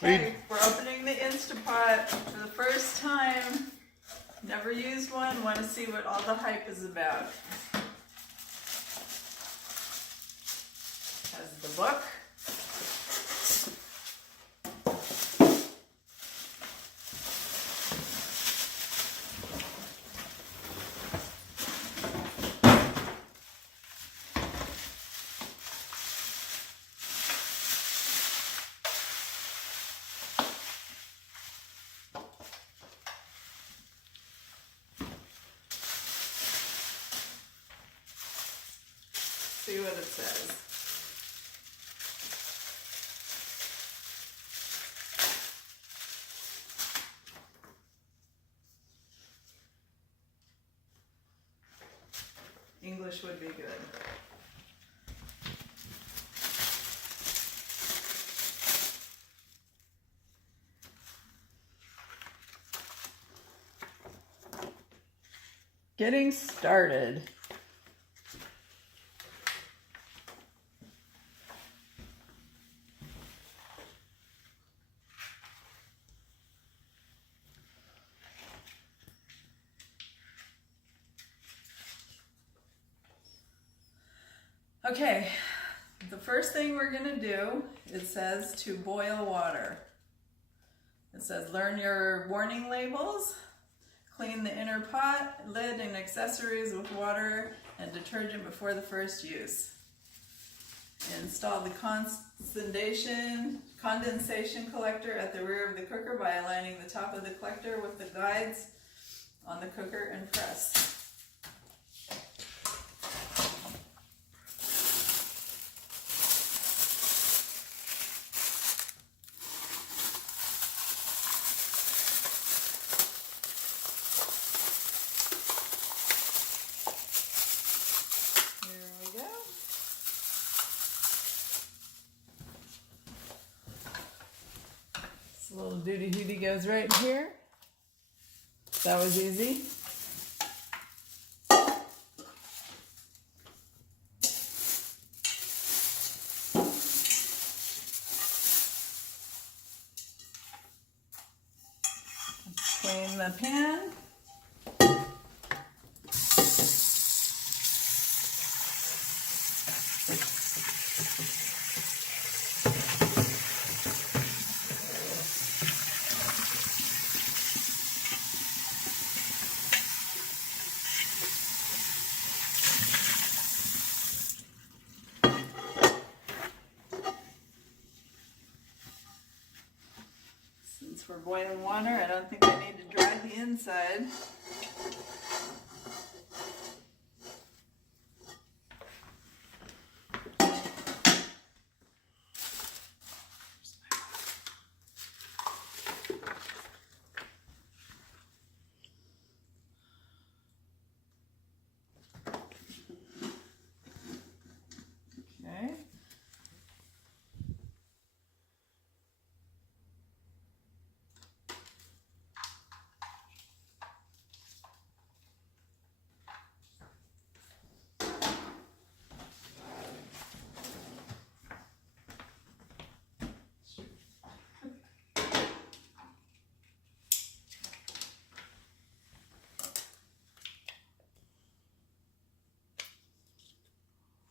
Okay, we're opening the Instapot for the first time. Never used one. Want to see what all the hype is about. Has the book. See what it says. English would be good. Getting started. Okay, the first thing we're going to do, it says to boil water. It says learn your warning labels, clean the inner pot, lid, and accessories with water and detergent before the first use. Install the condensation collector at the rear of the cooker by aligning the top of the collector with the guides on the cooker and press. This little duty hooty goes right here. That was easy. Clean the pan. Since we're boiling water, I don't think I need to dry the inside. Okay.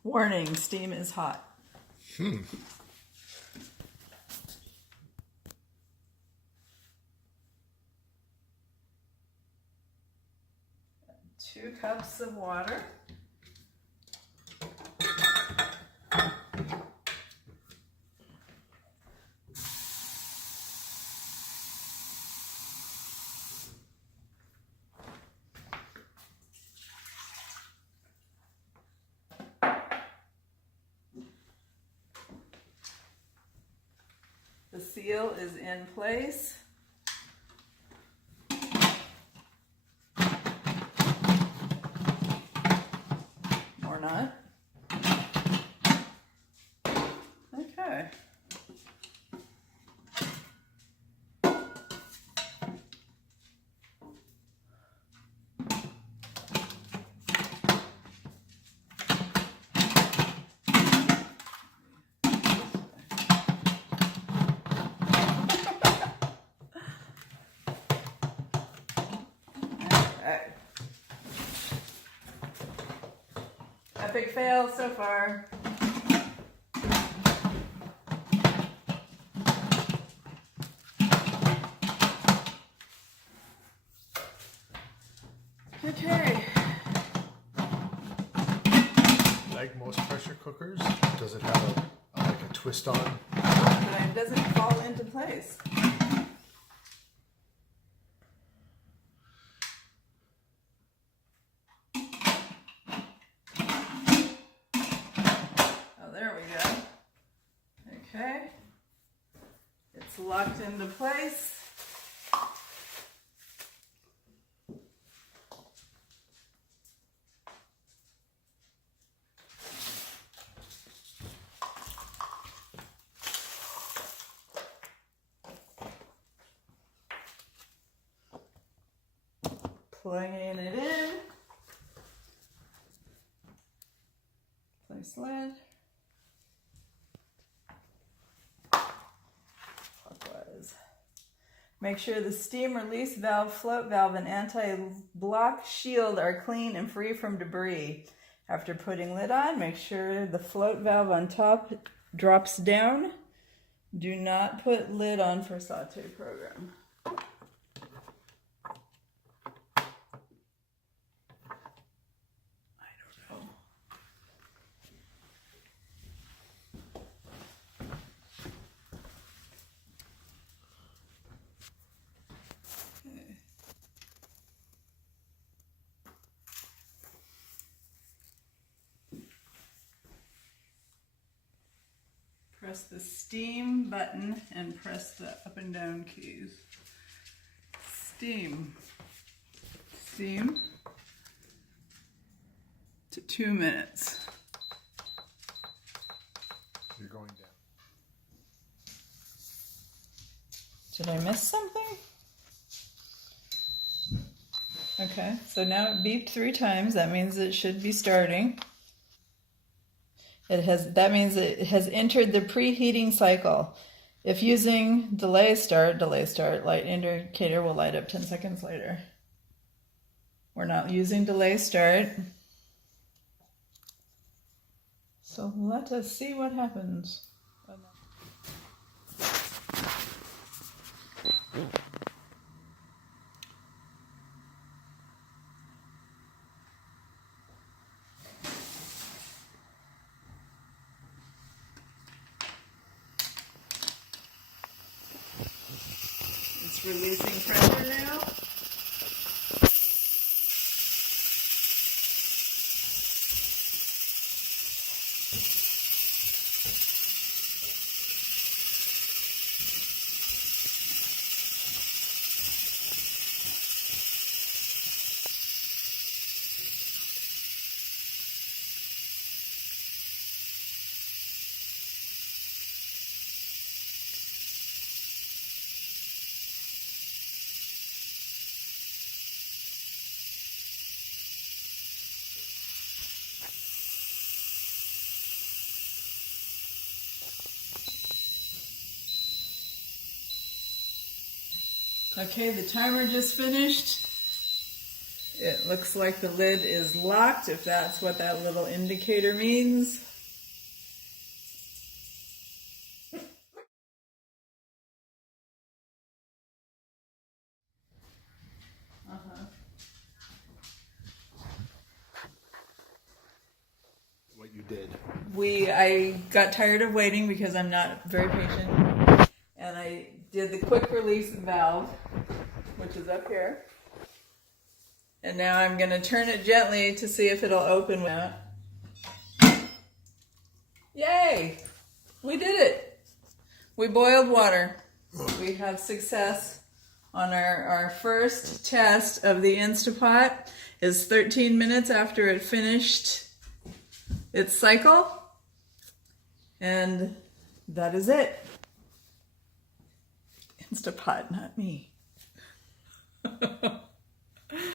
Warning, steam is hot. 2 cups of water. The seal is in place. Or not. Okay. Epic fail so far. Okay. Like most pressure cookers, does it have like a twist on? But it doesn't fall into place. Oh, there we go. Okay. It's locked into place. Plugging it in. Place lid. Clockwise. Make sure the steam release valve, float valve, and anti-block shield are clean and free from debris. After putting lid on, make sure the float valve on top drops down. Do not put lid on for saute program. Press the steam button and press the up and down keys. Steam. Steam to 2 minutes. You're going down. Did I miss something? Okay, so now it beeped 3 times. That means it should be starting. That means it has entered the preheating cycle. If using delay start, light indicator will light up 10 seconds later. We're not using delay start. So let us see what happens. It's releasing pressure now. Okay, the timer just finished. It looks like the lid is locked, if that's what that little indicator means. What you did. I got tired of waiting because I'm not very patient, and I did the quick release valve, which is up here. And now I'm going to turn it gently to see if it'll open. Yay! We did it! We boiled water. We have success on our first test of the Instapot. Is 13 minutes after it finished its cycle. And that is it. Instapot, not me.